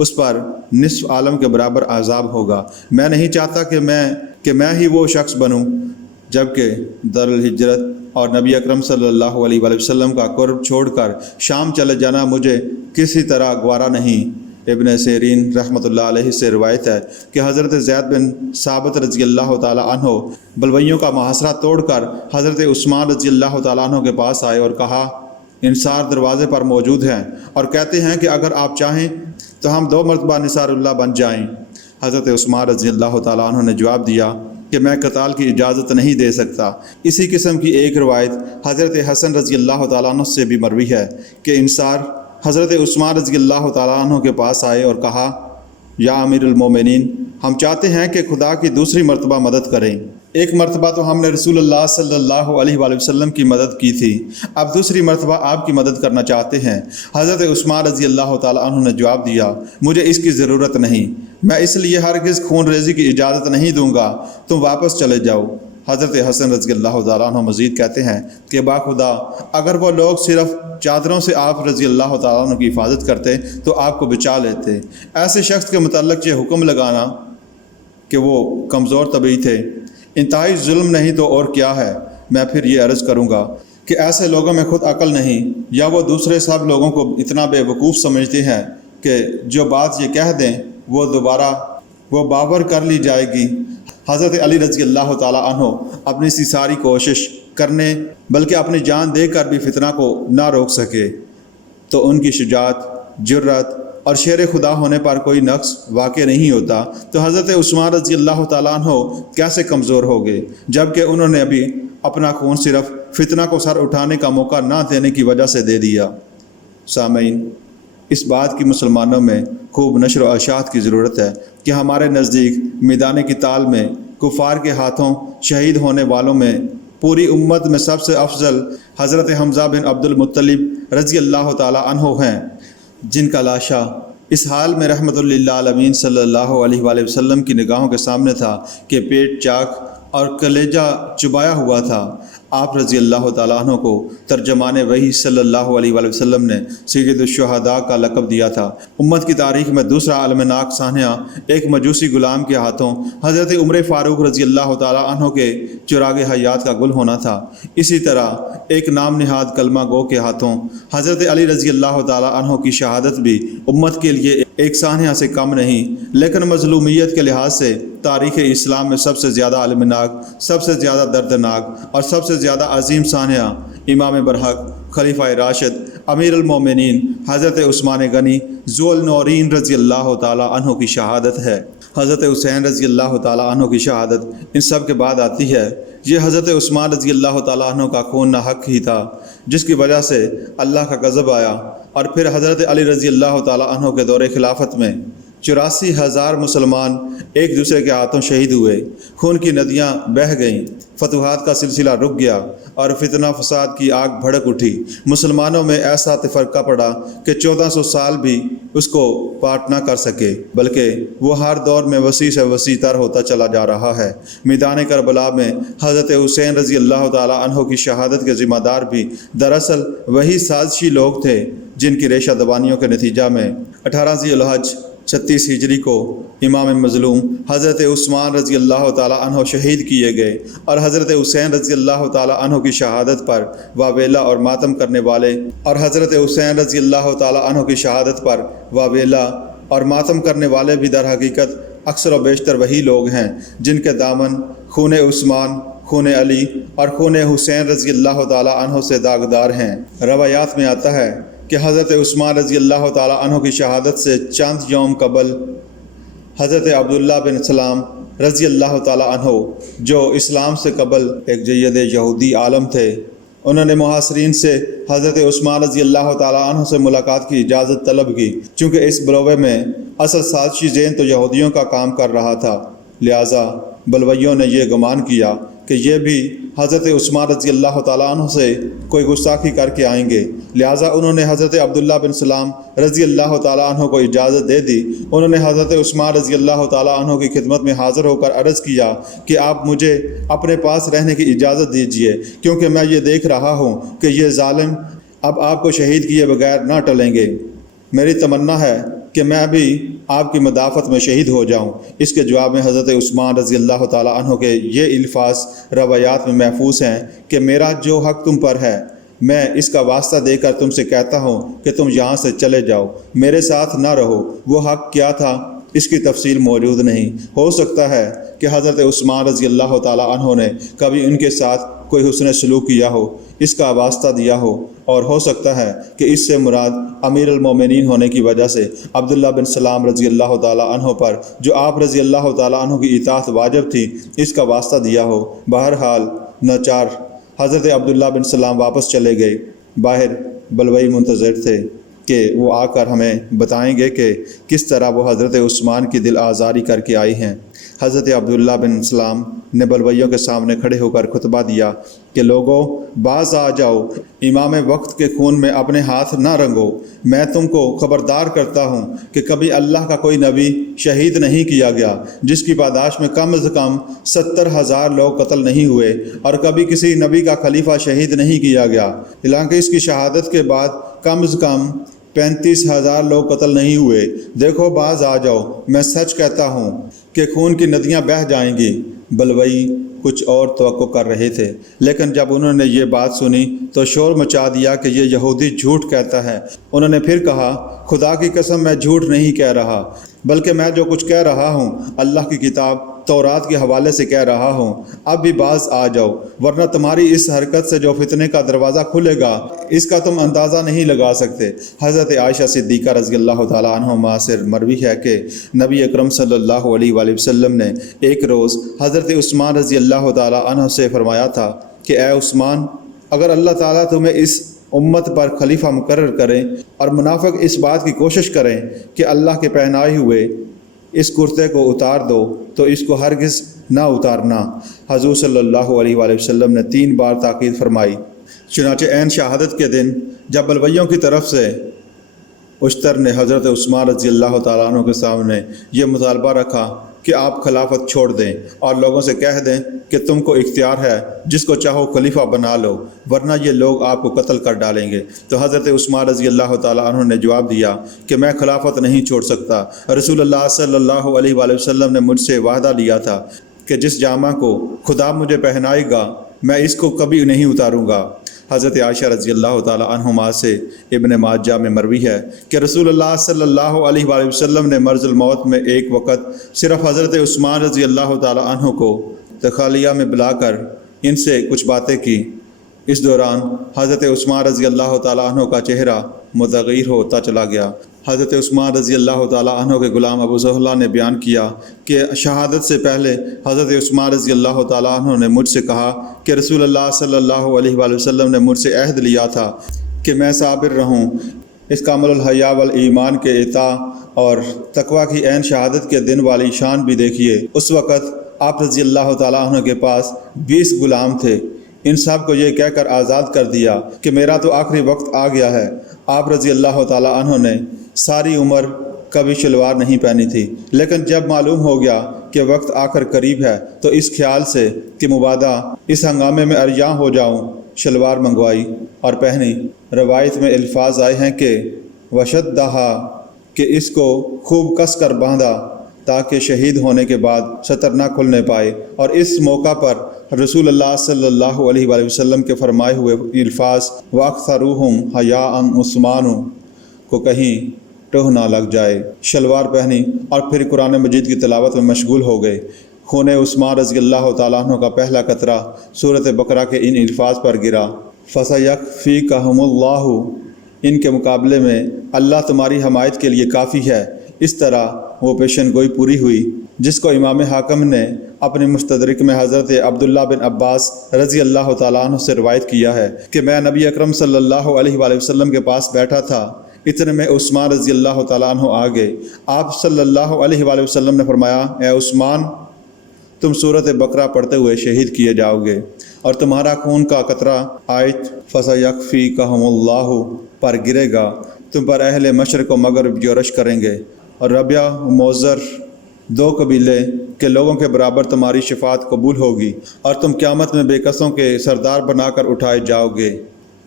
اس پر نصف عالم کے برابر عذاب ہوگا۔ میں نہیں چاہتا کہ میں ہی وہ شخص بنوں، جبکہ دارالہجرت اور نبی اکرم صلی اللہ علیہ وآلہ وسلم کا قرب چھوڑ کر شام چلے جانا مجھے کسی طرح گوارا نہیں۔ ابن سیرین رحمۃ اللہ علیہ سے روایت ہے کہ حضرت زید بن ثابت رضی اللہ تعالیٰ عنہ بلویوں کا محاصرہ توڑ کر حضرت عثمان رضی اللہ تعالیٰ عنہ کے پاس آئے اور کہا، انصار دروازے پر موجود ہیں اور کہتے ہیں کہ اگر آپ چاہیں تو ہم 2 مرتبہ نثار اللہ بن جائیں۔ حضرت عثمان رضی اللہ تعالیٰ عنہ نے جواب دیا کہ میں قتال کی اجازت نہیں دے سکتا۔ اسی قسم کی ایک روایت حضرت حسن رضی اللہ تعالیٰ عنہ سے بھی مروی ہے کہ انصار حضرت عثمان رضی اللہ تعالیٰ عنہ کے پاس آئے اور کہا، یا امیر المومنین، ہم چاہتے ہیں کہ خدا کی دوسری مرتبہ مدد کریں۔ ایک مرتبہ تو ہم نے رسول اللہ صلی اللہ علیہ وآلہ وسلم کی مدد کی تھی، اب دوسری مرتبہ آپ کی مدد کرنا چاہتے ہیں۔ حضرت عثمان رضی اللہ تعالیٰ عنہ نے جواب دیا، مجھے اس کی ضرورت نہیں، میں اس لیے ہرگز خون ریزی کی اجازت نہیں دوں گا، تم واپس چلے جاؤ۔ حضرت حسن رضی اللہ تعالیٰ عنہ مزید کہتے ہیں کہ باخدا اگر وہ لوگ صرف چادروں سے آپ رضی اللہ تعالیٰ عنہ کی حفاظت کرتے تو آپ کو بچا لیتے۔ ایسے شخص کے متعلق یہ حکم لگانا کہ وہ کمزور طبعی تھے انتہائی ظلم نہیں تو اور کیا ہے۔ میں پھر یہ عرض کروں گا کہ ایسے لوگوں میں خود عقل نہیں، یا وہ دوسرے سب لوگوں کو اتنا بے وقوف سمجھتے ہیں کہ جو بات یہ کہہ دیں وہ باور کر لی جائے گی۔ حضرت علی رضی اللہ تعالیٰ عنہ اپنی سی ساری کوشش کرنے بلکہ اپنی جان دے کر بھی فتنہ کو نہ روک سکے، تو ان کی شجاعت، جرات اور شیر خدا ہونے پر کوئی نقص واقع نہیں ہوتا، تو حضرت عثمان رضی اللہ تعالیٰ عنہ کیسے کمزور ہو گئے، جبکہ انہوں نے ابھی اپنا خون صرف فتنہ کو سر اٹھانے کا موقع نہ دینے کی وجہ سے دے دیا۔ سامعین، اس بات کی مسلمانوں میں خوب نشر و اشاعت کی ضرورت ہے کہ ہمارے نزدیک میدان قتال میں کفار کے ہاتھوں شہید ہونے والوں میں پوری امت میں سب سے افضل حضرت حمزہ بن عبد المطلب رضی اللہ تعالیٰ عنہ ہیں، جن کا لاشا اس حال میں رحمت للعالمین صلی اللہ علیہ وآلہ وسلم کی نگاہوں کے سامنے تھا کہ پیٹ چاک اور کلیجہ چبایا ہوا تھا۔ آپ رضی اللہ تعالیٰ عنہ کو ترجمان وحی صلی اللہ علیہ وآلہ وسلم نے سید الشہداء کا لقب دیا تھا۔ امت کی تاریخ میں دوسرا المناک سانحہ ایک مجوسی غلام کے ہاتھوں حضرت عمر فاروق رضی اللہ تعالیٰ عنہ کے چراغ حیات کا گل ہونا تھا۔ اسی طرح ایک نام نہاد کلمہ گو کے ہاتھوں حضرت علی رضی اللہ تعالیٰ عنہ کی شہادت بھی امت کے لیے ایک سانحہ سے کم نہیں، لیکن مظلومیت کے لحاظ سے تاریخ اسلام میں سب سے زیادہ المناک، سب سے زیادہ دردناک اور سب سے زیادہ عظیم سانحہ امام برحق، خلیفہ راشد، امیر المومنین حضرت عثمان غنی ذو النورین رضی اللہ تعالیٰ عنہ کی شہادت ہے۔ حضرت حسین رضی اللہ تعالیٰ عنہ کی شہادت ان سب کے بعد آتی ہے۔ یہ حضرت عثمان رضی اللہ تعالیٰ عنہ کا خون ناحق ہی تھا، جس کی وجہ سے اللہ کا غضب آیا، اور پھر حضرت علی رضی اللہ تعالیٰ عنہ کے دور خلافت میں 84,000 مسلمان ایک دوسرے کے ہاتھوں شہید ہوئے، خون کی ندیاں بہہ گئیں، فتوحات کا سلسلہ رک گیا اور فتنہ فساد کی آگ بھڑک اٹھی۔ مسلمانوں میں ایسا تفرقہ پڑا کہ 1400 سال بھی اس کو پاٹ نہ کر سکے، بلکہ وہ ہر دور میں وسیع سے وسیع تر ہوتا چلا جا رہا ہے۔ میدان کربلا میں حضرت حسین رضی اللہ تعالیٰ عنہ کی شہادت کے ذمہ دار بھی دراصل وہی سازشی لوگ تھے جن کی ریشہ دبانیوں کے نتیجہ میں 18 ذی الحج 36 ہجری کو امام مظلوم حضرت عثمان رضی اللہ تعالیٰ عنہ شہید کیے گئے، اور حضرت حسین رضی اللہ تعالیٰ عنہ کی شہادت پر واویلا اور ماتم کرنے والے بھی در حقیقت اکثر و بیشتر وہی لوگ ہیں جن کے دامن خون عثمان، خون علی اور خون حسین رضی اللہ تعالیٰ عنہ سے داغدار ہیں۔ روایات میں آتا ہے کہ حضرت عثمان رضی اللہ تعالیٰ عنہ کی شہادت سے چند یوم قبل حضرت عبداللہ بن سلام رضی اللہ تعالیٰ عنہ، جو اسلام سے قبل ایک جید یہودی عالم تھے، انہوں نے محاصرین سے حضرت عثمان رضی اللہ تعالیٰ عنہ سے ملاقات کی اجازت طلب کی، چونکہ اس بلوے میں اصل سازشی ذہن تو یہودیوں کا کام کر رہا تھا، لہٰذا بلویوں نے یہ گمان کیا کہ یہ بھی حضرت عثمان رضی اللہ تعالیٰ عنہ سے کوئی گستاخی کر کے آئیں گے، لہٰذا انہوں نے حضرت عبداللہ بن سلام رضی اللہ تعالیٰ عنہ کو اجازت دے دی۔ انہوں نے حضرت عثمان رضی اللہ تعالیٰ عنہ کی خدمت میں حاضر ہو کر عرض کیا کہ آپ مجھے اپنے پاس رہنے کی اجازت دیجیے، کیونکہ میں یہ دیکھ رہا ہوں کہ یہ ظالم اب آپ کو شہید کیے بغیر نہ ٹلیں گے۔ میری تمنا ہے کہ میں بھی آپ کی مدافعت میں شہید ہو جاؤں؟ اس کے جواب میں حضرت عثمان رضی اللہ تعالیٰ عنہ کے یہ الفاظ روایات میں محفوظ ہیں کہ میرا جو حق تم پر ہے میں اس کا واسطہ دے کر تم سے کہتا ہوں کہ تم یہاں سے چلے جاؤ، میرے ساتھ نہ رہو۔ وہ حق کیا تھا اس کی تفصیل موجود نہیں۔ ہو سکتا ہے کہ حضرت عثمان رضی اللہ تعالیٰ عنہ نے کبھی ان کے ساتھ کوئی حسن سلوک کیا ہو، اس کا واسطہ دیا ہو، اور ہو سکتا ہے کہ اس سے مراد امیر المومنین ہونے کی وجہ سے عبداللہ بن سلام رضی اللہ تعالیٰ عنہ پر جو آپ رضی اللہ تعالیٰ عنہ کی اطاعت واجب تھی اس کا واسطہ دیا ہو۔ بہرحال ناچار حضرت عبداللہ بن سلام واپس چلے گئے۔ باہر بلوئی منتظر تھے کہ وہ آ کر ہمیں بتائیں گے کہ کس طرح وہ حضرت عثمان کی دل آزاری کر کے آئی ہیں۔ حضرت عبداللہ بن سلام نے بلویوں کے سامنے کھڑے ہو کر خطبہ دیا کہ لوگوں باز آ جاؤ، امام وقت کے خون میں اپنے ہاتھ نہ رنگو۔ میں تم کو خبردار کرتا ہوں کہ کبھی اللہ کا کوئی نبی شہید نہیں کیا گیا جس کی پاداش میں کم از کم 70,000 لوگ قتل نہیں ہوئے، اور کبھی کسی نبی کا خلیفہ شہید نہیں کیا گیا حالانکہ اس کی شہادت کے بعد کم از کم 35,000 لوگ قتل نہیں ہوئے۔ دیکھو باز آ جاؤ، میں سچ کہتا ہوں کہ خون کی ندیاں بہہ جائیں گی۔ بلوئی کچھ اور توقع کر رہے تھے، لیکن جب انہوں نے یہ بات سنی تو شور مچا دیا کہ یہ یہودی جھوٹ کہتا ہے۔ انہوں نے پھر کہا، خدا کی قسم میں جھوٹ نہیں کہہ رہا، بلکہ میں جو کچھ کہہ رہا ہوں اللہ کی کتاب تورات کے حوالے سے کہہ رہا ہوں۔ اب بھی باز آ جاؤ، ورنہ تمہاری اس حرکت سے جو فتنے کا دروازہ کھلے گا اس کا تم اندازہ نہیں لگا سکتے۔ حضرت عائشہ صدیقہ رضی اللہ تعالیٰ عنہما سے مروی ہے کہ نبی اکرم صلی اللہ علیہ وآلہ وسلم نے ایک روز حضرت عثمان رضی اللہ تعالیٰ عنہ سے فرمایا تھا کہ اے عثمان، اگر اللہ تعالیٰ تمہیں اس امت پر خلیفہ مقرر کریں اور منافق اس بات کی کوشش کریں کہ اللہ کے پہنائے ہوئے اس کرتے کو اتار دو تو اس کو ہرگز نہ اتارنا۔ حضور صلی اللہ علیہ وآلہ وسلم نے 3 بار تاکید فرمائی۔ چنانچہ عین شہادت کے دن جب بلویوں کی طرف سے اشتر نے حضرت عثمان رضی اللہ تعالیٰ عنہ کے سامنے یہ مطالبہ رکھا کہ آپ خلافت چھوڑ دیں اور لوگوں سے کہہ دیں کہ تم کو اختیار ہے، جس کو چاہو خلیفہ بنا لو ورنہ یہ لوگ آپ کو قتل کر ڈالیں گے، تو حضرت عثمان رضی اللہ تعالیٰ عنہ نے جواب دیا کہ میں خلافت نہیں چھوڑ سکتا۔ رسول اللہ صلی اللہ علیہ وآلہ وسلم نے مجھ سے وعدہ لیا تھا کہ جس جامہ کو خدا مجھے پہنائے گا میں اس کو کبھی نہیں اتاروں گا۔ حضرت عائشہ رضی اللہ تعالیٰ عنہما سے ابن ماجہ میں مروی ہے کہ رسول اللہ صلی اللہ علیہ وآلہ وسلم نے مرض الموت میں ایک وقت صرف حضرت عثمان رضی اللہ تعالیٰ عنہ کو تخالیہ میں بلا کر ان سے کچھ باتیں کی۔ اس دوران حضرت عثمان رضی اللہ تعالیٰ عنہ کا چہرہ متغیر ہوتا چلا گیا۔ حضرت عثمان رضی اللہ تعالیٰ عنہ کے غلام ابو زہلہ نے بیان کیا کہ شہادت سے پہلے حضرت عثمان رضی اللہ تعالیٰ عنہ نے مجھ سے کہا کہ رسول اللہ صلی اللہ علیہ وآلہ وسلم نے مجھ سے عہد لیا تھا کہ میں صابر رہوں۔ اس کامل الحیا والایمان کے اطاع اور تقوی کی عین شہادت کے دن والی شان بھی دیکھیے۔ اس وقت آپ رضی اللہ تعالیٰ عنہ کے پاس 20 غلام تھے۔ ان سب کو یہ کہہ کر آزاد کر دیا کہ میرا تو آخری وقت آ گیا ہے۔ آپ رضی اللہ تعالیٰ عنہ نے ساری عمر کبھی شلوار نہیں پہنی تھی، لیکن جب معلوم ہو گیا کہ وقت آ کر قریب ہے تو اس خیال سے کہ مبادا اس ہنگامے میں اریاں ہو جاؤں شلوار منگوائی اور پہنی۔ روایت میں الفاظ آئے ہیں کہ وشدھا کہ اس کو خوب کس کر باندھا تاکہ شہید ہونے کے بعد سطر نہ کھلنے پائے، اور اس موقع پر رسول اللہ صلی اللہ علیہ وآلہ وسلم کے فرمائے ہوئے الفاظ وَأَكْثَرُهُمْ حَيَاءً عثمان کو کہیں ٹوہ نہ لگ جائے، شلوار پہنی اور پھر قرآن مجید کی تلاوت میں مشغول ہو گئے۔ خون عثمان رضی اللہ تعالیٰ عنہ کا پہلا قطرہ سورۃ بقرہ کے ان الفاظ پر گرا، فَسَيَكْفِيكَهُمُ اللَّهُ، ان کے مقابلے میں اللہ تمہاری حمایت کے لیے کافی ہے۔ اس طرح وہ پیشن گوئی پوری ہوئی جس کو امام حاکم نے اپنے مستدرک میں حضرت عبداللہ بن عباس رضی اللہ تعالیٰ عنہ سے روایت کیا ہے کہ میں نبی اکرم صلی اللہ علیہ وآلہ وسلم کے پاس بیٹھا تھا، اتنے میں عثمان رضی اللہ تعالیٰ عنہ آ گئے۔ آپ صلی اللہ علیہ وآلہ وسلم نے فرمایا، اے عثمان، تم سورۃ بقرہ پڑھتے ہوئے شہید کیے جاؤ گے اور تمہارا خون کا قطرہ آیت فَسَيَكْفِيكَهُمُ اللَّهُ پر گرے گا، تم پر اہل مشرق و مغرب یورش کریں گے، اور ربیہ و موزر 2 قبیلے کے لوگوں کے برابر تمہاری شفاعت قبول ہوگی، اور تم قیامت میں بے کسوں کے سردار بنا کر اٹھائے جاؤ گے۔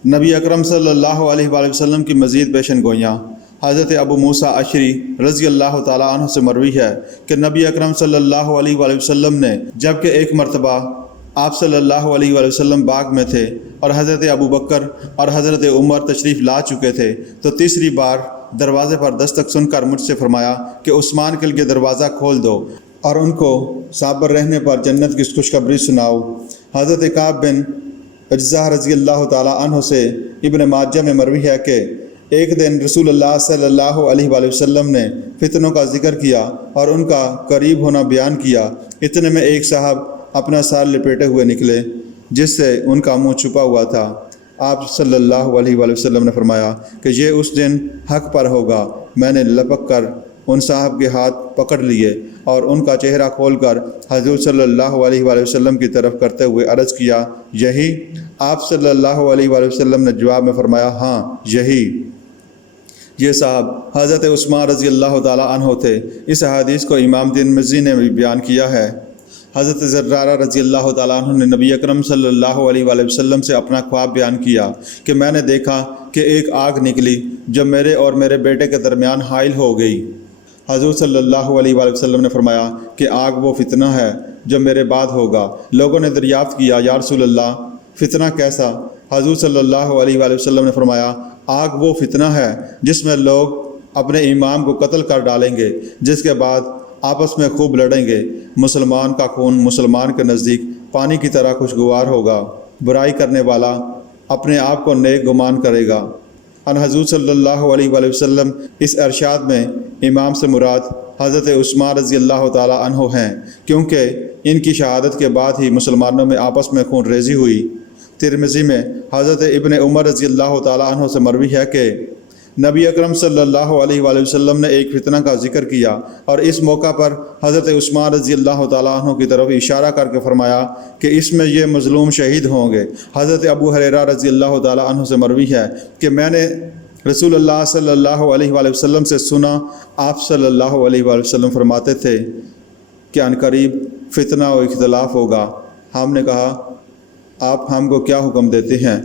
نبی اکرم صلی اللہ علیہ وآلہ وسلم کی مزید پیشن گوئیاں۔ حضرت ابو موسیٰ اشعری رضی اللہ تعالیٰ عنہ سے مروی ہے کہ نبی اکرم صلی اللہ علیہ وآلہ وسلم نے جب کہ ایک مرتبہ آپ صلی اللہ علیہ وآلہ وسلم باغ میں تھے اور حضرت ابو بکر اور حضرت عمر تشریف لا چکے تھے تو تیسری بار دروازے پر دستک سن کر مجھ سے فرمایا کہ عثمان کے لیے دروازہ کھول دو اور ان کو صابر رہنے پر جنت کی خوشخبری سناؤ۔ حضرت کعب بن عجزہ رضی اللہ تعالیٰ عنہ سے ابن ماجہ میں مروی ہے کہ ایک دن رسول اللہ صلی اللہ علیہ وآلہ وسلم نے فتنوں کا ذکر کیا اور ان کا قریب ہونا بیان کیا۔ اتنے میں ایک صاحب اپنا سال لپیٹے ہوئے نکلے جس سے ان کا منہ چھپا ہوا تھا۔ آپ صلی اللہ علیہ وآلہ وسلم نے فرمایا کہ یہ اس دن حق پر ہوگا۔ میں نے لپک کر ان صاحب کے ہاتھ پکڑ لیے اور ان کا چہرہ کھول کر حضور صلی اللہ علیہ وآلہ وسلم کی طرف کرتے ہوئے عرض کیا، یہی؟ آپ صلی اللہ علیہ وآلہ وسلم نے جواب میں فرمایا، ہاں یہی۔ یہ صاحب حضرت عثمان رضی اللہ تعالیٰ عنہ تھے۔ اس حدیث کو امام ترمذی نے بھی بیان کیا ہے۔ حضرت زرارہ رضی اللہ تعالیٰ عنہ نے نبی اکرم صلی اللہ علیہ وآلہ وسلم سے اپنا خواب بیان کیا کہ میں نے دیکھا کہ ایک آگ نکلی جو میرے اور میرے بیٹے کے درمیان حائل ہو گئی۔ حضور صلی اللہ علیہ وآلہ وسلم نے فرمایا کہ آگ وہ فتنہ ہے جو میرے بعد ہوگا۔ لوگوں نے دریافت کیا، یا رسول اللہ فتنہ کیسا؟ حضور صلی اللہ علیہ وآلہ وسلم نے فرمایا، آگ وہ فتنہ ہے جس میں لوگ اپنے امام کو قتل کر ڈالیں گے، جس کے بعد آپس میں خوب لڑیں گے۔ مسلمان کا خون مسلمان کے نزدیک پانی کی طرح خوشگوار ہوگا۔ برائی کرنے والا اپنے آپ کو نیک گمان کرے گا۔ ان حضور صلی اللہ علیہ وآلہ وسلم اس ارشاد میں امام سے مراد حضرت عثمان رضی اللہ تعالیٰ عنہ ہیں، کیونکہ ان کی شہادت کے بعد ہی مسلمانوں میں آپس میں خون ریزی ہوئی۔ ترمذی میں حضرت ابن عمر رضی اللہ تعالیٰ عنہ سے مروی ہے کہ نبی اکرم صلی اللہ علیہ وآلہ وسلم نے ایک فتنہ کا ذکر کیا اور اس موقع پر حضرت عثمان رضی اللہ تعالیٰ عنہ کی طرف اشارہ کر کے فرمایا کہ اس میں یہ مظلوم شہید ہوں گے۔ حضرت ابو ہریرہ رضی اللہ تعالیٰ عنہ سے مروی ہے کہ میں نے رسول اللہ صلی اللہ علیہ وآلہ وسلم سے سنا، آپ صلی اللہ علیہ وآلہ وسلم فرماتے تھے کہ عنقریب فتنہ و اختلاف ہوگا۔ ہم نے کہا، آپ ہم کو کیا حکم دیتے ہیں؟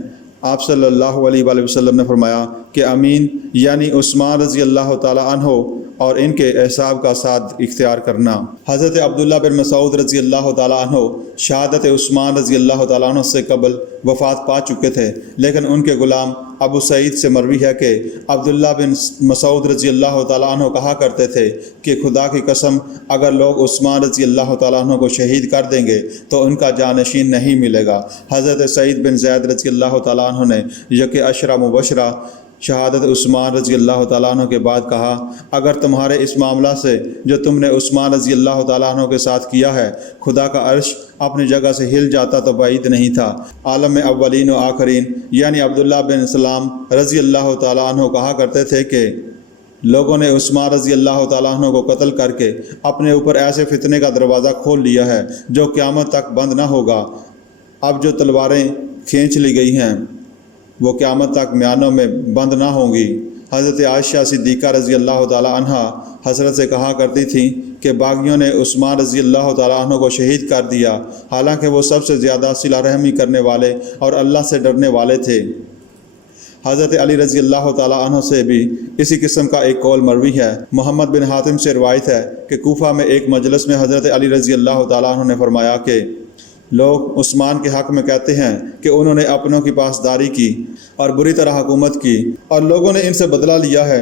آپ صلی اللہ علیہ وآلہ وسلم نے فرمایا کہ امین یعنی عثمان رضی اللہ تعالیٰ عنہ اور ان کے احساب کا ساتھ اختیار کرنا۔ حضرت عبداللہ بن مسعود رضی اللہ تعالیٰ عنہ شہادت عثمان رضی اللہ تعالیٰ عنہ سے قبل وفات پا چکے تھے، لیکن ان کے غلام ابو سعید سے مروی ہے کہ عبداللہ بن مسعود رضی اللہ تعالیٰ عنہ کہا کرتے تھے کہ خدا کی قسم اگر لوگ عثمان رضی اللہ تعالیٰ عنہ کو شہید کر دیں گے تو ان کا جانشین نہیں ملے گا۔ حضرت سعید بن زید رضی اللہ تعالیٰ عنہ نے یک عشرہ مبشرہ شہادت عثمان رضی اللہ تعالیٰ عنہ کے بعد کہا، اگر تمہارے اس معاملہ سے جو تم نے عثمان رضی اللہ تعالیٰ عنہ کے ساتھ کیا ہے خدا کا عرش اپنی جگہ سے ہل جاتا تو بعید نہیں تھا۔ عالم اولین و آخرین یعنی عبداللہ بن سلام رضی اللہ تعالیٰ عنہ کہا کرتے تھے کہ لوگوں نے عثمان رضی اللہ تعالیٰ عنہ کو قتل کر کے اپنے اوپر ایسے فتنے کا دروازہ کھول لیا ہے جو قیامت تک بند نہ ہوگا۔ اب جو تلواریں کھینچ لی گئی ہیں وہ قیامت تک میانوں میں بند نہ ہوں گی۔ حضرت عائشہ صدیقہ رضی اللہ تعالیٰ عنہ حضرت سے کہا کرتی تھیں کہ باغیوں نے عثمان رضی اللہ تعالیٰ عنہ کو شہید کر دیا، حالانکہ وہ سب سے زیادہ صلہ رحمی کرنے والے اور اللہ سے ڈرنے والے تھے۔ حضرت علی رضی اللہ تعالیٰ عنہ سے بھی اسی قسم کا ایک قول مروی ہے۔ محمد بن حاتم سے روایت ہے کہ کوفہ میں ایک مجلس میں حضرت علی رضی اللہ تعالیٰ عنہ نے فرمایا کہ لوگ عثمان کے حق میں کہتے ہیں کہ انہوں نے اپنوں کی پاسداری کی اور بری طرح حکومت کی اور لوگوں نے ان سے بدلہ لیا ہے،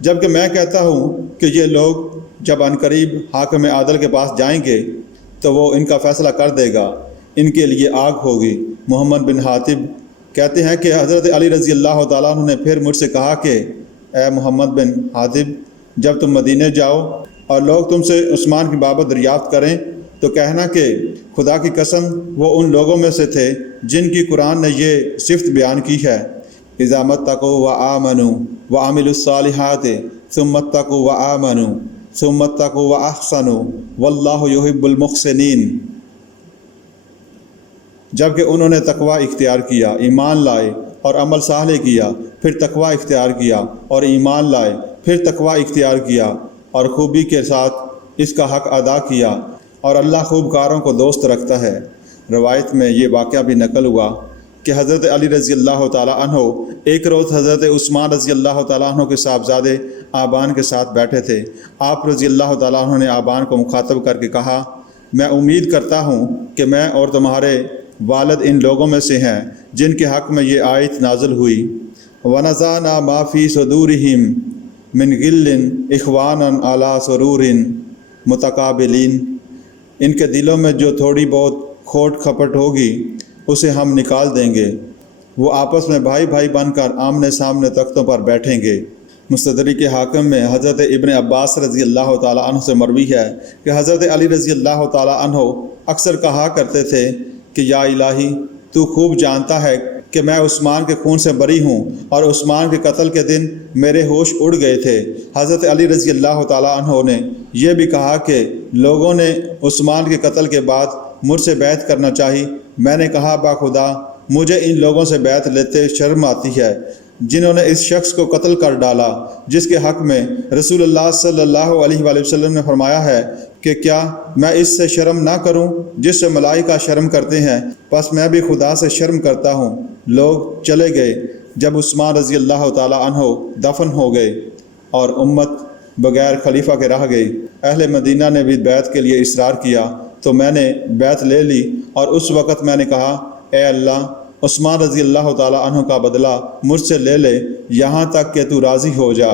جبکہ میں کہتا ہوں کہ یہ لوگ جب عنقریب حاکم عادل کے پاس جائیں گے تو وہ ان کا فیصلہ کر دے گا، ان کے لیے آگ ہوگی۔ محمد بن حاتب کہتے ہیں کہ حضرت علی رضی اللہ تعالیٰ عنہ نے پھر مجھ سے کہا کہ اے محمد بن حاتب، جب تم مدینے جاؤ اور لوگ تم سے عثمان کی بابت دریافت کریں تو کہنا کہ خدا کی قسم وہ ان لوگوں میں سے تھے جن کی قرآن نے یہ صفت بیان کی ہے، اذا اتقوا وآمنوا وعملوا الصالحات ثم اتقوا وآمنوا ثم اتقوا واحسنوا واللہ یحب المحسنین۔ جبکہ انہوں نے تقوی اختیار کیا، ایمان لائے اور عمل صالح کیا، پھر تقوی اختیار کیا اور ایمان لائے، پھر تقوی اختیار کیا اور خوبی کے ساتھ اس کا حق ادا کیا، اور اللہ خوب کاروں کو دوست رکھتا ہے۔ روایت میں یہ واقعہ بھی نقل ہوا کہ حضرت علی رضی اللہ تعالیٰ عنہ ایک روز حضرت عثمان رضی اللہ تعالیٰ عنہ کے صاحبزادے آبان کے ساتھ بیٹھے تھے۔ آپ رضی اللہ تعالیٰ عنہ نے آبان کو مخاطب کر کے کہا، میں امید کرتا ہوں کہ میں اور تمہارے والد ان لوگوں میں سے ہیں جن کے حق میں یہ آیت نازل ہوئی، وَنَزَعْنَا مَا فِي صُدُورِهِمْ مِنْ غِلٍّ إِخْوَانًا عَلَى سُرُورٍ مُتَقَابِلِينَ۔ ان کے دلوں میں جو تھوڑی بہت کھوٹ کھپٹ ہوگی اسے ہم نکال دیں گے، وہ آپس میں بھائی بھائی بن کر آمنے سامنے تختوں پر بیٹھیں گے۔ مستدرک حاکم میں حضرت ابن عباس رضی اللہ تعالیٰ عنہ سے مروی ہے کہ حضرت علی رضی اللہ تعالیٰ عنہ اکثر کہا کرتے تھے کہ یا الہی، تو خوب جانتا ہے کہ میں عثمان کے خون سے بری ہوں، اور عثمان کے قتل کے دن میرے ہوش اڑ گئے تھے۔ حضرت علی رضی اللہ تعالیٰ عنہ نے یہ بھی کہا کہ لوگوں نے عثمان کے قتل کے بعد مجھ سے بیعت کرنا چاہی۔ میں نے کہا، با خدا مجھے ان لوگوں سے بیعت لیتے شرم آتی ہے جنہوں نے اس شخص کو قتل کر ڈالا جس کے حق میں رسول اللہ صلی اللہ علیہ وآلہ وسلم نے فرمایا ہے کہ کیا میں اس سے شرم نہ کروں جس سے ملائکہ شرم کرتے ہیں، پس میں بھی خدا سے شرم کرتا ہوں۔ لوگ چلے گئے۔ جب عثمان رضی اللہ تعالیٰ عنہ دفن ہو گئے اور امت بغیر خلیفہ کے رہ گئی، اہل مدینہ نے بھی بیعت کے لیے اصرار کیا تو میں نے بیعت لے لی، اور اس وقت میں نے کہا، اے اللہ، عثمان رضی اللہ تعالیٰ عنہ کا بدلہ مجھ سے لے لے یہاں تک کہ تو راضی ہو جا۔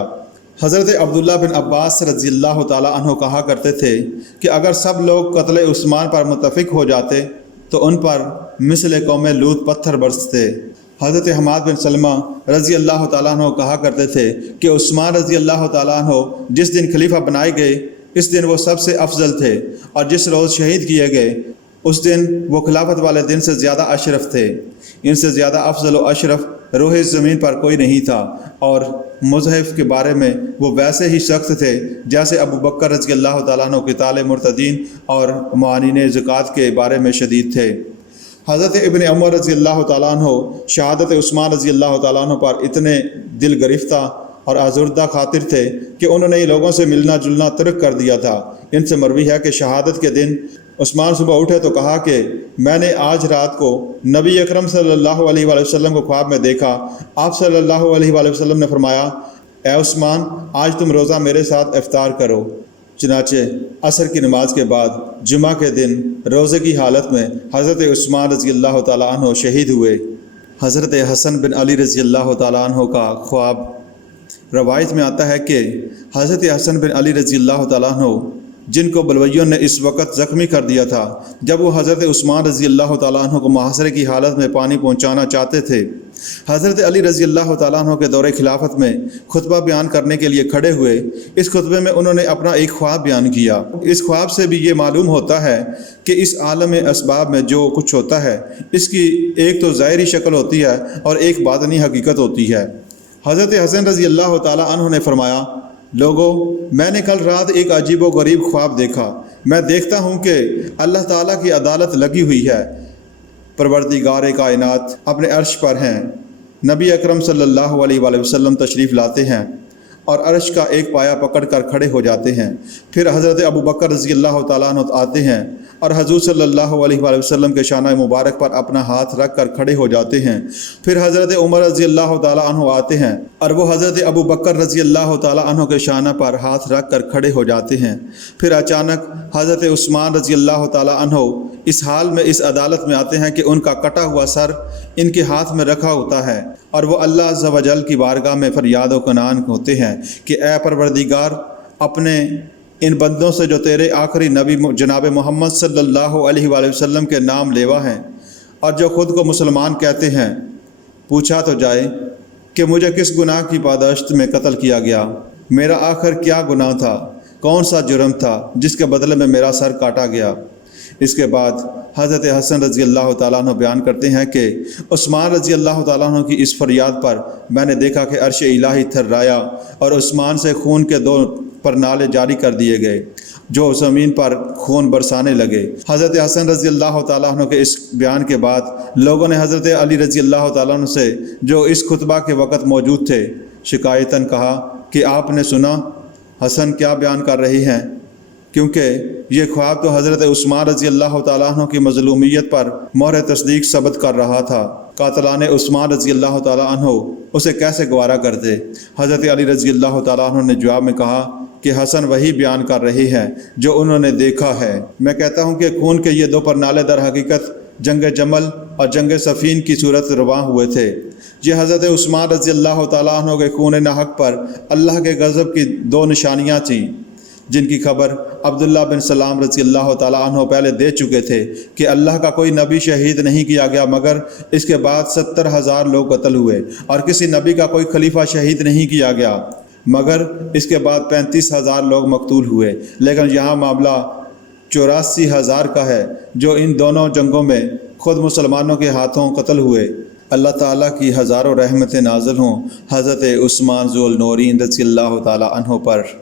حضرت عبداللہ بن عباس رضی اللہ تعالیٰ عنہ کہا کرتے تھے کہ اگر سب لوگ قتل عثمان پر متفق ہو جاتے تو ان پر مثل قوم لوط پتھر برستے۔ حضرت حماد بن سلمہ رضی اللہ تعالیٰ عنہ کہا کرتے تھے کہ عثمان رضی اللہ تعالیٰ عنہ جس دن خلیفہ بنائے گئے اس دن وہ سب سے افضل تھے، اور جس روز شہید کیے گئے اس دن وہ خلافت والے دن سے زیادہ اشرف تھے۔ ان سے زیادہ افضل و اشرف روح زمین پر کوئی نہیں تھا، اور مصحف کے بارے میں وہ ویسے ہی سخت تھے جیسے ابو بکر رضی اللہ تعالیٰ عنہ قتال مرتدین اور معانین زکوٰۃ کے بارے میں شدید تھے۔ حضرت ابن عمر رضی اللہ تعالیٰ عنہ شہادت عثمان رضی اللہ تعالیٰ عنہ پر اتنے دل گرفتہ اور آزردہ خاطر تھے کہ انہوں نے لوگوں سے ملنا جلنا ترک کر دیا تھا۔ ان سے مروی ہے کہ شہادت کے دن عثمان صبح اٹھے تو کہا کہ میں نے آج رات کو نبی اکرم صلی اللہ علیہ وآلہ وسلم کو خواب میں دیکھا۔ آپ صلی اللہ علیہ وآلہ وسلم نے فرمایا، اے عثمان، آج تم روزہ میرے ساتھ افطار کرو۔ چنانچہ عصر کی نماز کے بعد جمعہ کے دن روزے کی حالت میں حضرت عثمان رضی اللہ تعالیٰ عنہ شہید ہوئے۔ حضرت حسن بن علی رضی اللہ تعالیٰ عنہ کا خواب۔ روایت میں آتا ہے کہ حضرت حسن بن علی رضی اللہ تعالیٰ عنہ جن کو بلویوں نے اس وقت زخمی کر دیا تھا جب وہ حضرت عثمان رضی اللہ تعالیٰ عنہ کو محاصرے کی حالت میں پانی پہنچانا چاہتے تھے، حضرت علی رضی اللہ تعالیٰ عنہ کے دور خلافت میں خطبہ بیان کرنے کے لیے کھڑے ہوئے۔ اس خطبے میں انہوں نے اپنا ایک خواب بیان کیا۔ اس خواب سے بھی یہ معلوم ہوتا ہے کہ اس عالم اسباب میں جو کچھ ہوتا ہے اس کی ایک تو ظاہری شکل ہوتی ہے اور ایک باطنی حقیقت ہوتی ہے۔ حضرت حسن رضی اللہ تعالیٰ عنہ نے فرمایا، لوگو، میں نے کل رات ایک عجیب و غریب خواب دیکھا۔ میں دیکھتا ہوں کہ اللہ تعالیٰ کی عدالت لگی ہوئی ہے، پروردگار کائنات اپنے عرش پر ہیں، نبی اکرم صلی اللہ علیہ وآلہ وسلم تشریف لاتے ہیں اور عرش کا ایک پایا پکڑ کر کھڑے ہو جاتے ہیں۔ پھر حضرت ابو بکر رضی اللہ تعالیٰ عنہ آتے ہیں اور حضور صلی اللہ علیہ وآلہ وسلم کے شانہ مبارک پر اپنا ہاتھ رکھ کر کھڑے ہو جاتے ہیں۔ پھر حضرت عمر رضی اللہ تعالیٰ عنہ آتے ہیں اور وہ حضرت ابو بکر رضی اللہ تعالیٰ عنہ کے شانہ پر ہاتھ رکھ کر کھڑے ہو جاتے ہیں۔ پھر اچانک حضرت عثمان رضی اللہ تعالیٰ عنہ اس حال میں اس عدالت میں آتے ہیں کہ ان کا کٹا ہوا سر ان کے ہاتھ میں رکھا ہوتا ہے، اور وہ اللہ عز و جل کی بارگاہ میں فریاد و کنان ہوتے ہیں کہ اے پروردگار، اپنے ان بندوں سے جو تیرے آخری نبی جناب محمد صلی اللہ علیہ وآلہ وسلم کے نام لیوا ہیں اور جو خود کو مسلمان کہتے ہیں، پوچھا تو جائے کہ مجھے کس گناہ کی پاداشت میں قتل کیا گیا، میرا آخر کیا گناہ تھا، کون سا جرم تھا جس کے بدلے میں میرا سر کاٹا گیا۔ اس کے بعد حضرت حسن رضی اللہ تعالیٰ عنہ بیان کرتے ہیں کہ عثمان رضی اللہ تعالیٰ عنہ کی اس فریاد پر میں نے دیکھا کہ عرش الہی تھرایا اور عثمان سے خون کے 2 پرنالے جاری کر دیے گئے جو زمین پر خون برسانے لگے۔ حضرت حسن رضی اللہ تعالیٰ عنہ کے اس بیان کے بعد لوگوں نے حضرت علی رضی اللہ تعالیٰ عنہ سے جو اس خطبہ کے وقت موجود تھے شکایتاً کہا کہ آپ نے سنا حسن کیا بیان کر رہی ہیں، کیونکہ یہ خواب تو حضرت عثمان رضی اللہ تعالیٰ عنہ کی مظلومیت پر مہر تصدیق ثبت کر رہا تھا۔ قاتلان عثمان رضی اللہ تعالیٰ عنہ اسے کیسے گوارا کرتے؟ حضرت علی رضی اللہ تعالیٰ عنہ نے جواب میں کہا کہ حسن وہی بیان کر رہی ہے جو انہوں نے دیکھا ہے۔ میں کہتا ہوں کہ خون کے یہ دو پرنالے در حقیقت جنگ جمل اور جنگ صفین کی صورت رواں ہوئے تھے۔ یہ حضرت عثمان رضی اللہ تعالیٰ عنہ کے خون ناحق پر اللہ کے غضب کی دو نشانیاں تھیں، جن کی خبر عبداللہ بن سلام رضی اللہ تعالیٰ عنہ پہلے دے چکے تھے کہ اللہ کا کوئی نبی شہید نہیں کیا گیا مگر اس کے بعد 70,000 لوگ قتل ہوئے، اور کسی نبی کا کوئی خلیفہ شہید نہیں کیا گیا مگر اس کے بعد 35,000 لوگ مقتول ہوئے۔ لیکن یہاں معاملہ 84,000 کا ہے جو ان دونوں جنگوں میں خود مسلمانوں کے ہاتھوں قتل ہوئے۔ اللہ تعالیٰ کی ہزاروں رحمتیں نازل ہوں حضرت عثمان ذو النورین رضی اللہ تعالیٰ عنہ پر۔